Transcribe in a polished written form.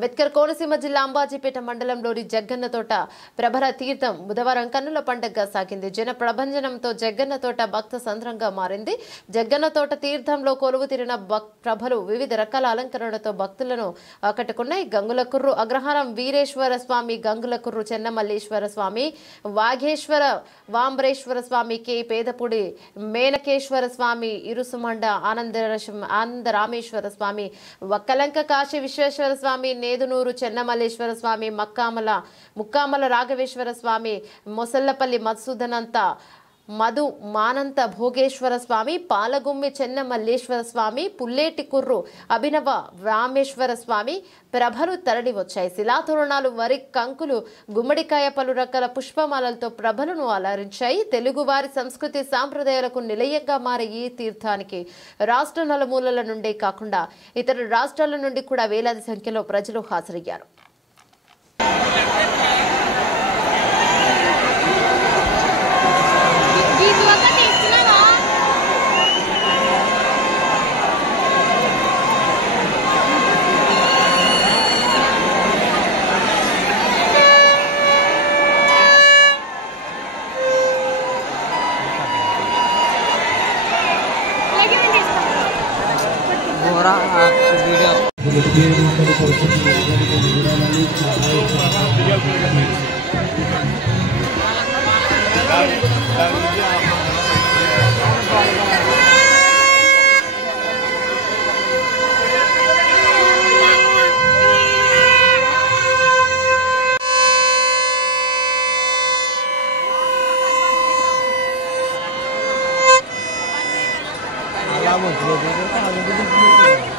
అంబేద్కర్ కోనసీమ జిల్లా అంబాజీపేట మండలంలోని జగ్గన్న తోట ప్రభర తీర్థం బుధవారం కన్నుల పండుగగా సాగింది. జన ప్రభంజనంతో జగ్గన్న తోట భక్త సంద్రంగా మారింది. జగ్గన్న తోట తీర్థంలో కొలువు తీరిన ప్రభలు వివిధ రకాల అలంకరణలతో భక్తులను ఆకట్టుకున్నాయి. గంగులకుర్రు అగ్రహారం వీరేశ్వర స్వామి, గంగులకుర్రు చెన్నమల్లేశ్వర స్వామి, వాఘేశ్వర వాంబరేశ్వర స్వామి, కె పేదపూడి మేనకేశ్వర స్వామి, ఇరుసుమండ ఆనందరామేశ్వర స్వామి, వక్కలంక కాశీ విశ్వేశ్వర స్వామి, నేదునూరు చెన్నమల్లేశ్వర స్వామి, ముక్కామల రాఘవేశ్వర స్వామి, మొసల్లపల్లి మధుసూదనంత మధు మానంత భోగేశ్వర స్వామి, పాలగుమ్మి చెన్నమల్లేశ్వర స్వామి, పుల్లేటి కుర్రు అభినవ రామేశ్వర స్వామి ప్రభలు తరలి వచ్చాయి. శిలాతోరణాలు, వరి కంకులు, గుమ్మడికాయ, పలు రకాల పుష్పమాలలతో ప్రభలను అలరించాయి. తెలుగువారి సంస్కృతి సాంప్రదాయాలకు నిలయంగా మారే ఈ తీర్థానికి రాష్ట్ర నలుమూలల నుండే కాకుండా ఇతర రాష్ట్రాల నుండి కూడా వేలాది సంఖ్యలో ప్రజలు హాజరయ్యారు. Vamos,